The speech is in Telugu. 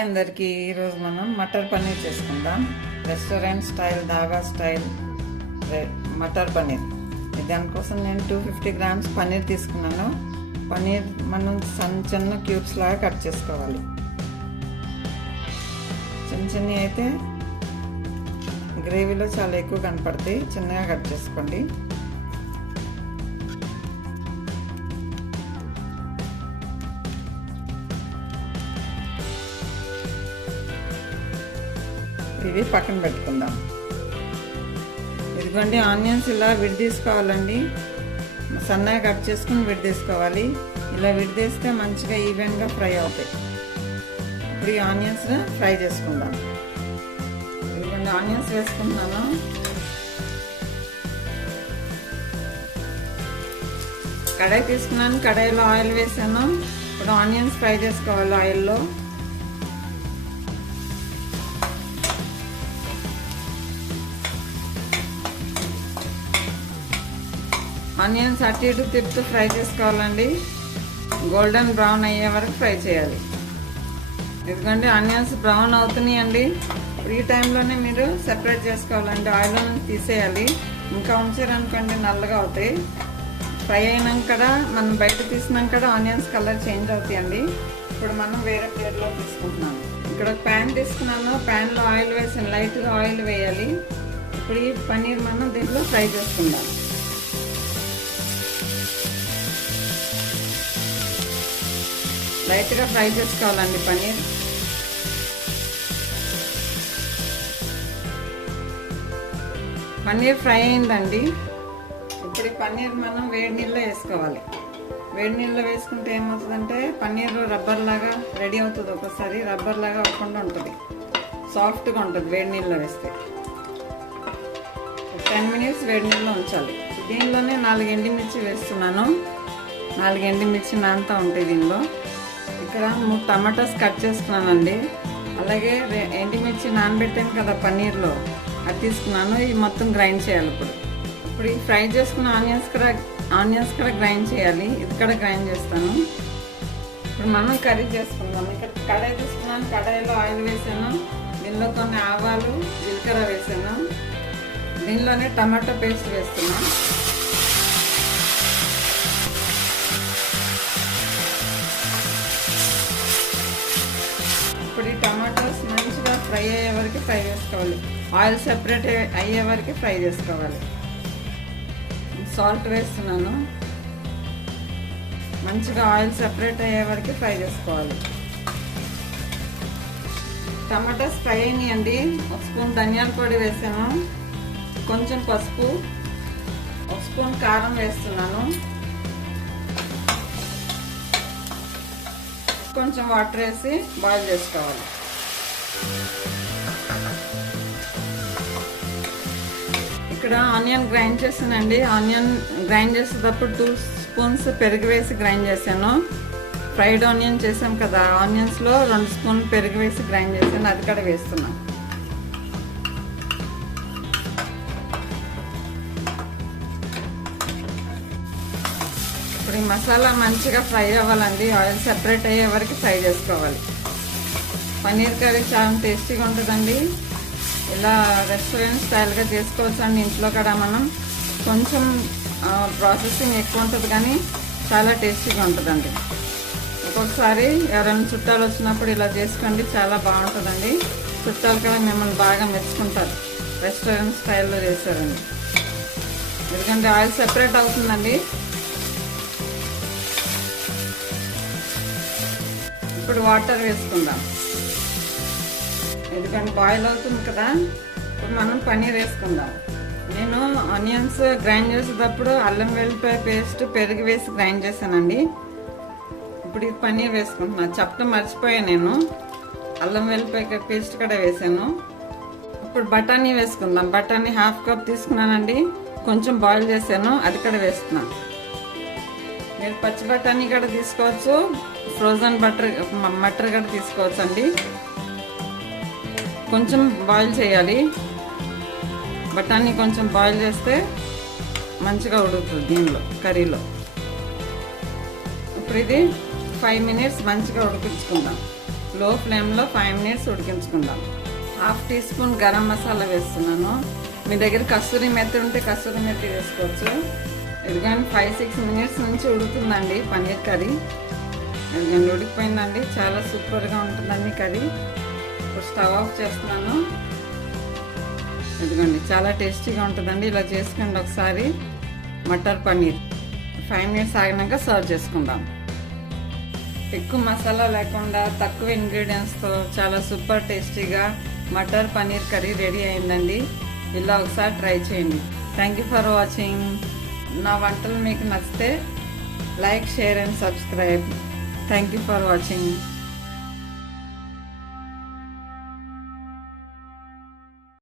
హాయ్ అందరికీ. ఈరోజు మనం మటర్ పన్నీర్ చేసుకుందాం. Restaurant style, dhaba style matar paneer. దానికోసం నేను 250 గ్రామ్స్ పన్నీర్ తీసుకున్నాను. పన్నీర్ మనం చిన్న క్యూబ్స్ లాగా కట్ చేసుకోవాలి. చిన్న అయితే గ్రేవీలో చాలా ఎక్కువ కనపడతాయి, చిన్నగా కట్ చేసుకోండి. ఇది పక్కన పెట్టుకుందాం. ఇదిగోండి, ఆనియన్స్ ఇలా విడదీసుకోవాలండి. సన్నగా కట్ చేసుకుని విడదీసుకోవాలి. ఇలా విడదీస్తే మంచిగా ఈవెన్గా ఫ్రై అవుతాయి. ఇప్పుడు ఈ ఆనియన్స్ ఫ్రై చేసుకుందాం. ఇదిగోండి, ఆనియన్స్ వేసుకుంటున్నాను. కడాయి తీసుకున్నాను, కడాయిలో ఆయిల్ వేసాను. ఇప్పుడు ఆనియన్స్ ఫ్రై చేసుకోవాలి ఆయిల్లో. ఆనియన్స్ అటు ఇటు తిప్పుతూ ఫ్రై చేసుకోవాలండి. గోల్డెన్ బ్రౌన్ అయ్యే వరకు ఫ్రై చేయాలి. ఎందుకంటే ఆనియన్స్ బ్రౌన్ అవుతున్నాయండి. ఈ టైంలోనే మీరు సెపరేట్ చేసుకోవాలండి. ఆయిల్ నుంచి తీసేయాలి. ఇంకా ఉంచారనుకోండి నల్లగా అవుతాయి. ఫ్రై అయినాక మనం బయట తీసినాక ఆనియన్స్ కలర్ చేంజ్ అవుతాయండి. ఇప్పుడు మనం వేరే ప్లేట్లో తీసుకుంటున్నాం. ఇక్కడ ఒక ప్యాన్ తీసుకున్నాను. ప్యాన్లో ఆయిల్ వేసాను. లైట్గా ఆయిల్ వేయాలి. ఇప్పుడు ఈ పన్నీర్ మనం దీంట్లో ఫ్రై చేసుకుందాం. లైట్గా ఫ్రై చేసుకోవాలండి పన్నీర్. పన్నీర్ ఫ్రై అయిందండి. ఇప్పుడు ఈ పన్నీర్ మనం వేడి నీళ్ళలో వేసుకోవాలి. వేడి నీళ్ళలో వేసుకుంటే ఏమవుతుందంటే పన్నీర్ రబ్బర్ లాగా రెడీ అవుతుంది. ఒకసారి రబ్బర్ లాగా అవ్వకుండా ఉంటుంది, సాఫ్ట్గా ఉంటుంది వేడి నీళ్ళలో వేస్తే. 10 మినిట్స్ వేడి నీళ్ళలో ఉంచాలి. దీనిలోనే 4 ఎండుమిర్చి వేస్తున్నాను. 4 ఎండుమిర్చి నాంతా ఉంటాయి దీనిలో. ఇక్కడ 3 టమాటాస్ కట్ చేసుకున్నానండి. అలాగే ఎండుమిర్చి నానబెట్టాను కదా పన్నీర్లో, అది తీసుకున్నాను. ఇవి మొత్తం గ్రైండ్ చేయాలి. ఇప్పుడు ఈ ఫ్రై చేసుకున్న ఆనియన్స్ కూడా గ్రైండ్ చేయాలి. ఇది కూడా గ్రైండ్ చేస్తాను. ఇప్పుడు మనం కర్రీ చేసుకుందాం. ఇక్కడ కడాయి తీసుకున్నాను. కడాయిలో ఆయిల్ వేసాను. దీనిలో కొన్ని ఆవాలు, జీలకర్ర వేసాను. దీనిలోనే టమాటో పేస్ట్ వేస్తున్నాను. ఇప్పుడు ఈ టమాటోస్ మంచిగా ఫ్రై అయ్యే వరకు ఫ్రై చేసుకోవాలి. ఆయిల్ సెపరేట్ అయ్యే వరకు ఫ్రై చేసుకోవాలి. సాల్ట్ వేస్తున్నాను. మంచిగా ఆయిల్ సెపరేట్ అయ్యే వరకు ఫ్రై చేసుకోవాలి. టమాటోస్ ఫ్రై అయినాయండి. 1 స్పూన్ ధనియాల పొడి వేసాను. కొంచెం పసుపు, 1 స్పూన్ కారం వేస్తున్నాను. కొంచెం వాటర్ వేసి బాయిల్ చేసుకోవాలి. ఇక్కడ ఆనియన్ గ్రైండ్ చేసానండి. ఆనియన్ గ్రైండ్ చేసేటప్పుడు 2 స్పూన్స్ పెరుగు వేసి గ్రైండ్ చేశాను. ఫ్రైడ్ ఆనియన్ చేసాం కదా, ఆనియన్స్లో 2 స్పూన్లు పెరుగు వేసి గ్రైండ్ చేశాను. అది కూడా వేస్తున్నాను. ఇప్పుడు ఈ మసాలా మంచిగా ఫ్రై అవ్వాలండి. ఆయిల్ సెపరేట్ అయ్యే వరకు ఫ్రై చేసుకోవాలి. పన్నీర్ కర్రీ చాలా టేస్టీగా ఉంటుందండి. ఇలా రెస్టారెంట్ స్టైల్గా చేసుకోవచ్చు అండి. ఇంట్లో కూడా మనం కొంచెం ప్రాసెసింగ్ ఎక్కువ ఉంటుంది కానీ చాలా టేస్టీగా ఉంటుందండి. ఒక్కొక్కసారి ఎవరైనా చుట్టాలు వచ్చినప్పుడు ఇలా చేసుకోండి, చాలా బాగుంటుందండి. చుట్టాలు కూడా మిమ్మల్ని బాగా మెచ్చుకుంటారు. రెస్టారెంట్ స్టైల్లో చేశారండి. ఎందుకంటే ఆయిల్ సెపరేట్ అవుతుందండి. ఇప్పుడు వాటర్ వేసుకుందాం. ఎందుకంటే బాయిల్ అవుతుంది కదా. ఇప్పుడు మనం పన్నీర్ వేసుకుందాం. నేను ఆనియన్స్ గ్రైండ్ చేసేటప్పుడు అల్లం వెల్లిపాయ పేస్ట్, పెరుగు వేసి గ్రైండ్ చేశానండి. ఇప్పుడు ఇది పన్నీర్ వేసుకుంటున్నాను. చెప్పడం మర్చిపోయాను నేను. అల్లం వెల్లిపాయ పేస్ట్ కూడా వేసాను. ఇప్పుడు బఠానీ వేసుకుందాం. బఠానీ 1/2 కప్ తీసుకున్నానండి. కొంచెం బాయిల్ చేశాను, అది కూడా వేస్తున్నాను. మీరు పచ్చి బఠానీ కూడా తీసుకోవచ్చు, ఫ్రోజన్ మటర్ కూడా తీసుకోవచ్చు అండి. కొంచెం బాయిల్ చేయాలి. బఠానీ కొంచెం బాయిల్ చేస్తే మంచిగా ఉడుకుతుంది దీనిలో ఇప్పుడు ఇది 5 మినిట్స్ మంచిగా ఉడికించుకుందాం. లో ఫ్లేమ్లో 5 మినిట్స్ ఉడికించుకుందాం. Half teaspoon garam masala వేస్తున్నాను. మీ దగ్గర కస్తూరి మెత్తి ఉంటే కస్తూరి మెత్తి వేసుకోవచ్చు. ఇదిగోండి 5-6 మినిట్స్ నుంచి ఉడుకుతుందండి పన్నీర్ కర్రీ. ఇదిగోండి ఉడికిపోయిందండి. చాలా సూపర్గా ఉంటుందండి కర్రీ. ఇప్పుడు స్టవ్ ఆఫ్ చేస్తున్నాను. ఇదిగోండి చాలా టేస్టీగా ఉంటుందండి. ఇలా చేసుకోండి ఒకసారి మటర్ పన్నీర్. 5 మినిట్స్ ఆగినాక సర్వ్ చేసుకుందాం. ఎక్కువ మసాలా లేకుండా తక్కువ ఇంగ్రీడియంట్స్తో చాలా సూపర్ టేస్టీగా మటర్ పన్నీర్ కర్రీ రెడీ అయిందండి. ఇలా ఒకసారి ట్రై చేయండి. Thank you for watching. నా వంటలు మీకు నచ్చితే like, share and subscribe. Thank you for watching.